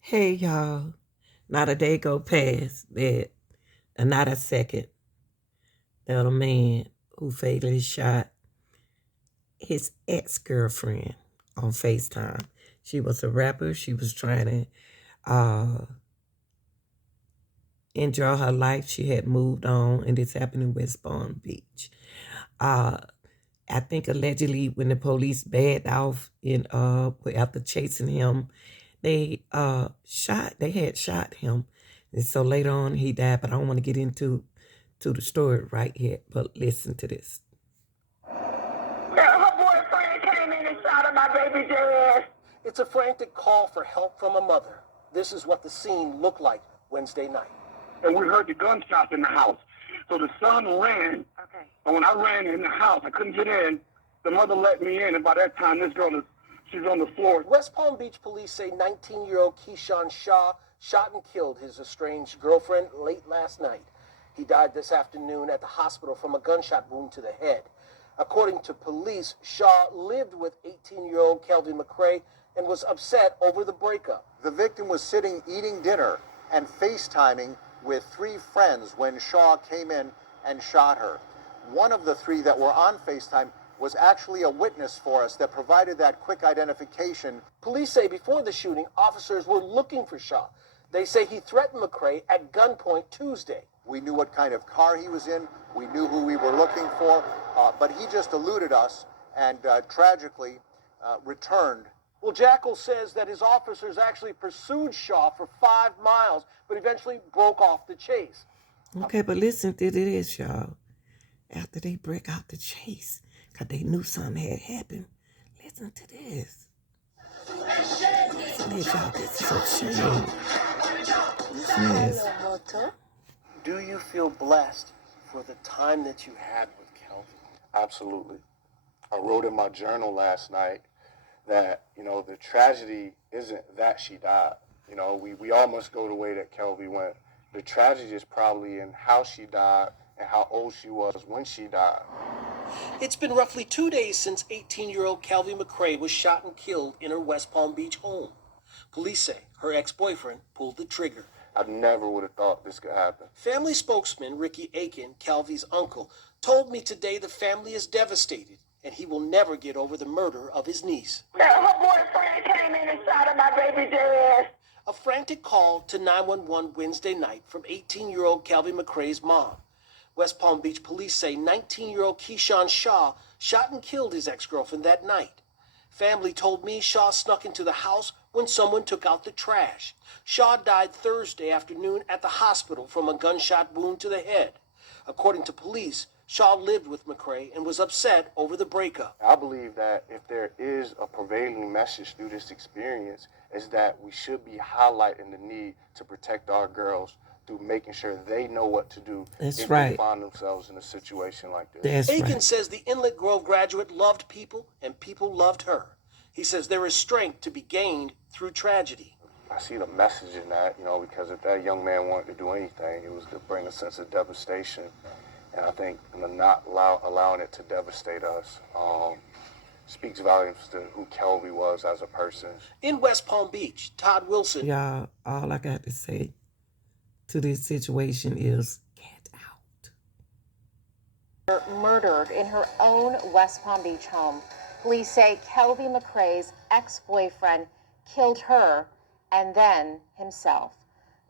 Hey y'all, not a day go past that, and not a second that a man who fatally shot his ex-girlfriend on FaceTime. She was a rapper. She was trying to enjoy her life. She had moved on, and this happened in West Palm Beach. Uh, I think allegedly when the police backed off in after chasing him, they had shot him. And so later on he died, but I don't want to get into the story right here. But listen to this. Her boyfriend came in and shot at my baby dad. It's a frantic call for help from a mother. This is what the scene looked like Wednesday night. And we heard the gunshots in the house. So the son ran. Okay. And when I ran in the house, I couldn't get in. The mother let me in, and by that time, this girl she's on the floor. West Palm Beach police say 19-year-old Keyshawn Shaw shot and killed his estranged girlfriend late last night. He died this afternoon at the hospital from a gunshot wound to the head. According to police, Shaw lived with 18-year-old KELVI McCRAY and was upset over the breakup. The victim was sitting eating dinner and FaceTiming with 3 friends when Shaw came in and shot her. One of the 3 that were on FaceTime was actually a witness for us that provided that quick identification. Police say before the shooting, officers were looking for Shaw. They say he threatened McCRAY at gunpoint Tuesday. We knew what kind of car he was in. We knew who we were looking for, but he just eluded us and tragically returned. Well, Jackal says that his officers actually pursued Shaw for 5 miles, but eventually broke off the chase. Okay, but listen to this, y'all. After they break out the chase, because they knew something had happened. Listen to this. Listen to this, y'all. This is a shame. Listen to this. Do you feel blessed for the time that you had with KELVI? Absolutely. I wrote in my journal last night that, the tragedy isn't that she died. We all must go the way that KELVI went. The tragedy is probably in how she died and how old she was when she died. It's been roughly 2 days since 18-year-old KELVI McCRAY was shot and killed in her West Palm Beach home. Police say her ex-boyfriend pulled the trigger. I never would have thought this could happen. Family spokesman Ricky Aiken, KELVI's uncle, told me today the family is devastated and he will never get over the murder of his niece. Her boyfriend came in and shot at my baby dad. A frantic call to 911 Wednesday night from 18-year-old KELVI McCRAY's mom. West Palm Beach police say 19-year-old Keyshawn Shaw shot and killed his ex-girlfriend that night. Family told me Shaw snuck into the house when someone took out the trash. Shaw died Thursday afternoon at the hospital from a gunshot wound to the head. According to police, Shaw lived with McCRAY and was upset over the breakup. I believe that if there is a prevailing message through this experience, is that we should be highlighting the need to protect our girls through making sure they know what to do if they find themselves in a situation like this. Aiken says the Inlet Grove graduate loved people and people loved her. He says there is strength to be gained through tragedy. I see the message in that, because if that young man wanted to do anything, it was to bring a sense of devastation. And I think not allowing it to devastate us speaks volumes to who KELVI was as a person. In West Palm Beach, Todd Wilson. Y'all, all I got to say to this situation is get out. Murdered in her own West Palm Beach home. Police say KELVI McCRAY's ex-boyfriend killed her and then himself.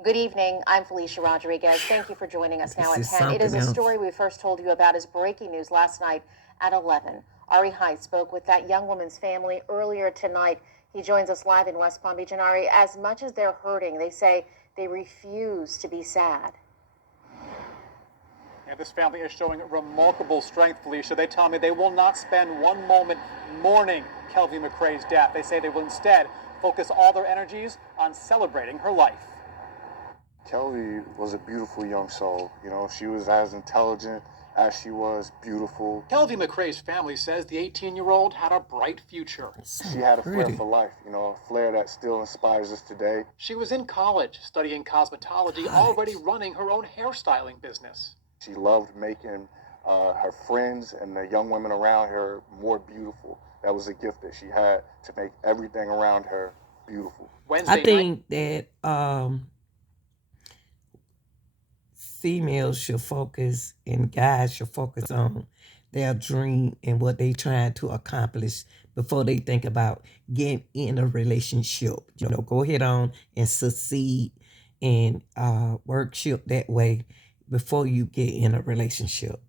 Good evening. I'm Felicia Rodriguez. Thank you for joining us now at 10. It is a story we first told you about as breaking news last night at 11. Ari Height spoke with that young woman's family earlier tonight. He joins us live in West Palm Beach. And Ari, as much as they're hurting, they say they refuse to be sad. Yeah, this family is showing remarkable strength, Felicia. They tell me they will not spend one moment mourning KELVI McCRAY's death. They say they will instead focus all their energies on celebrating her life. KELVI was a beautiful young soul. She was as intelligent as she was beautiful. KELVI McCRAY's family says the 18-year-old had a bright future. She had a flair for life, a flair that still inspires us today. She was in college studying cosmetology, already running her own hairstyling business. She loved making her friends and the young women around her more beautiful. That was a gift that she had, to make everything around her beautiful. Wednesday I think that females should focus and guys should focus on their dream and what they trying to accomplish before they think about getting in a relationship. You know, go ahead on and succeed and workship that way before you get in a relationship.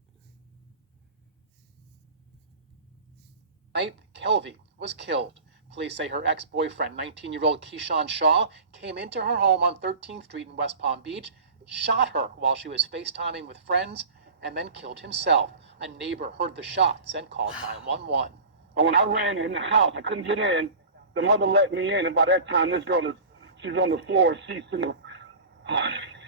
night, Kelvy was killed. Police say her ex-boyfriend, 19-year-old Keyshawn Shaw, came into her home on 13th Street in West Palm Beach, shot her while she was FaceTiming with friends, and then killed himself. A neighbor heard the shots and called 911. But when I ran in the house, I couldn't get in. The mother let me in, and by that time, this girl she's on the floor. She's in the...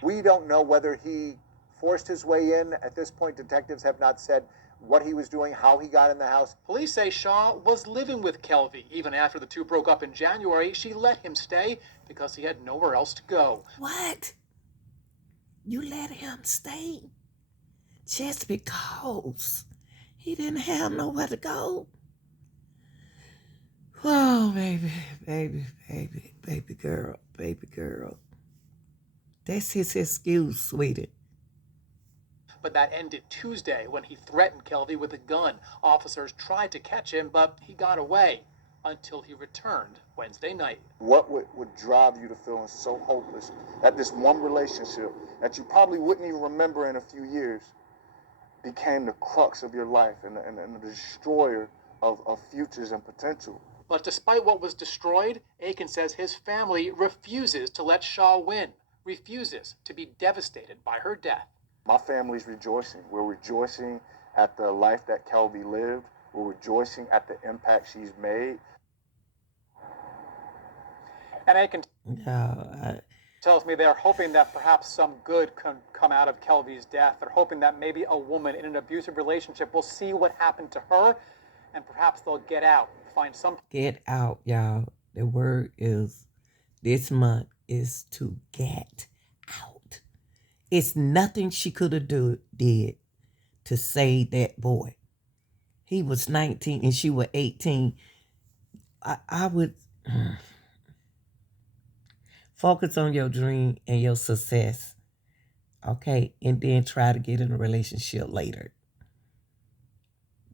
We don't know whether he forced his way in. At this point, detectives have not said what he was doing, how he got in the house. Police say Shaw was living with Kelvy. Even after the two broke up in January, she let him stay because he had nowhere else to go. What? You let him stay just because he didn't have nowhere to go? Oh, baby girl. That's his excuse, sweetie. But that ended Tuesday when he threatened Kelvy with a gun. Officers tried to catch him, but he got away until he returned Wednesday night. What would drive you to feeling so hopeless that this one relationship that you probably wouldn't even remember in a few years became the crux of your life and the destroyer of futures and potential? But despite what was destroyed, Aiken says his family refuses to let Shaw win, refuses to be devastated by her death. My family's rejoicing. We're rejoicing at the life that Kelvy lived. We're rejoicing at the impact she's made. And Aiken tells me they're hoping that perhaps some good can come out of Kelvy's death. They're hoping that maybe a woman in an abusive relationship will see what happened to her, and perhaps they'll get out, find some... Get out, y'all. The word is this month is to get out. It's nothing she could have did to save that boy. He was 19 and she was 18. I would focus on your dream and your success, okay? And then try to get in a relationship later.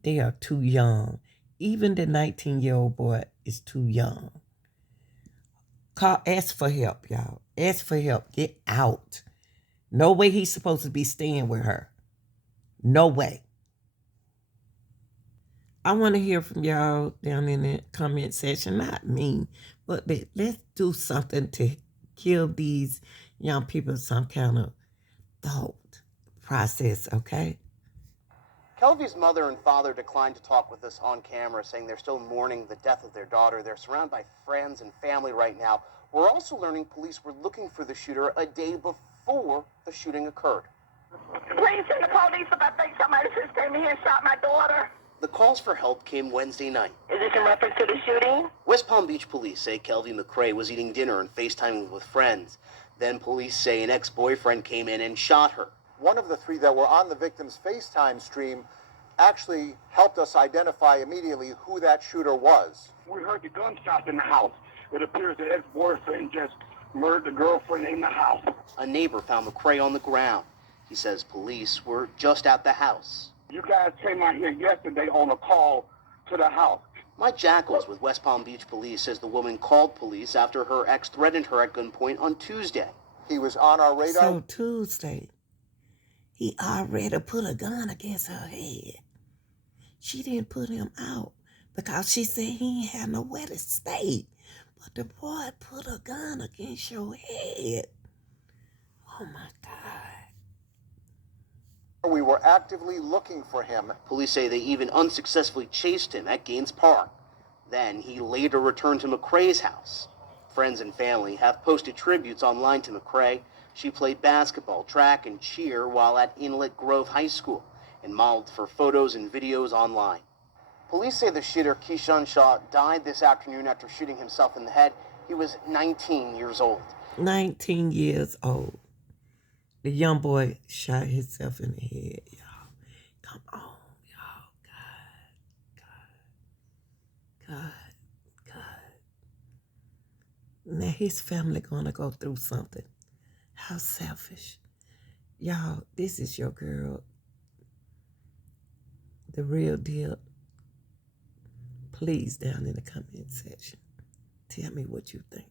They are too young. Even the 19-year-old boy is too young. Ask for help, y'all. Ask for help. Get out. No way he's supposed to be staying with her. No way. I want to hear from y'all down in the comment section. Not me, but let's do something to give these young people some kind of thought process, okay? Kelvy's mother and father declined to talk with us on camera, saying they're still mourning the death of their daughter. They're surrounded by friends and family right now. We're also learning police were looking for the shooter a day before the shooting occurred. Please send the police about think somebody just came in here and shot my daughter. The calls for help came Wednesday night. Is this in reference to the shooting? West Palm Beach police say KELVI McCRAY was eating dinner and FaceTiming with friends. Then police say an ex-boyfriend came in and shot her. One of the three that were on the victim's FaceTime stream actually helped us identify immediately who that shooter was. We heard the gunshots in the house. It appears the ex-boyfriend just murdered the girlfriend in the house. A neighbor found McCRAY on the ground. He says police were just at the house. You guys came out here yesterday on a call to the house. Mike Jackals with West Palm Beach police says the woman called police after her ex threatened her at gunpoint on Tuesday. He was on our radar. So Tuesday, he already put a gun against her head. She didn't put him out because she said he ain't had nowhere to stay. But the boy put a gun against your head. Oh my God. We were actively looking for him. Police say they even unsuccessfully chased him at Gaines Park. Then he later returned to McCray's house. Friends and family have posted tributes online to McCRAY. She played basketball, track, and cheer while at Inlet Grove High School and modeled for photos and videos online. Police say the shooter, Keyshawn Shaw, died this afternoon after shooting himself in the head. He was 19 years old. 19 years old. The young boy shot himself in the head, y'all. Come on, y'all. God. Now his family gonna go through something. How selfish. Y'all, this is your girl. The real deal. Please, down in the comment section, tell me what you think.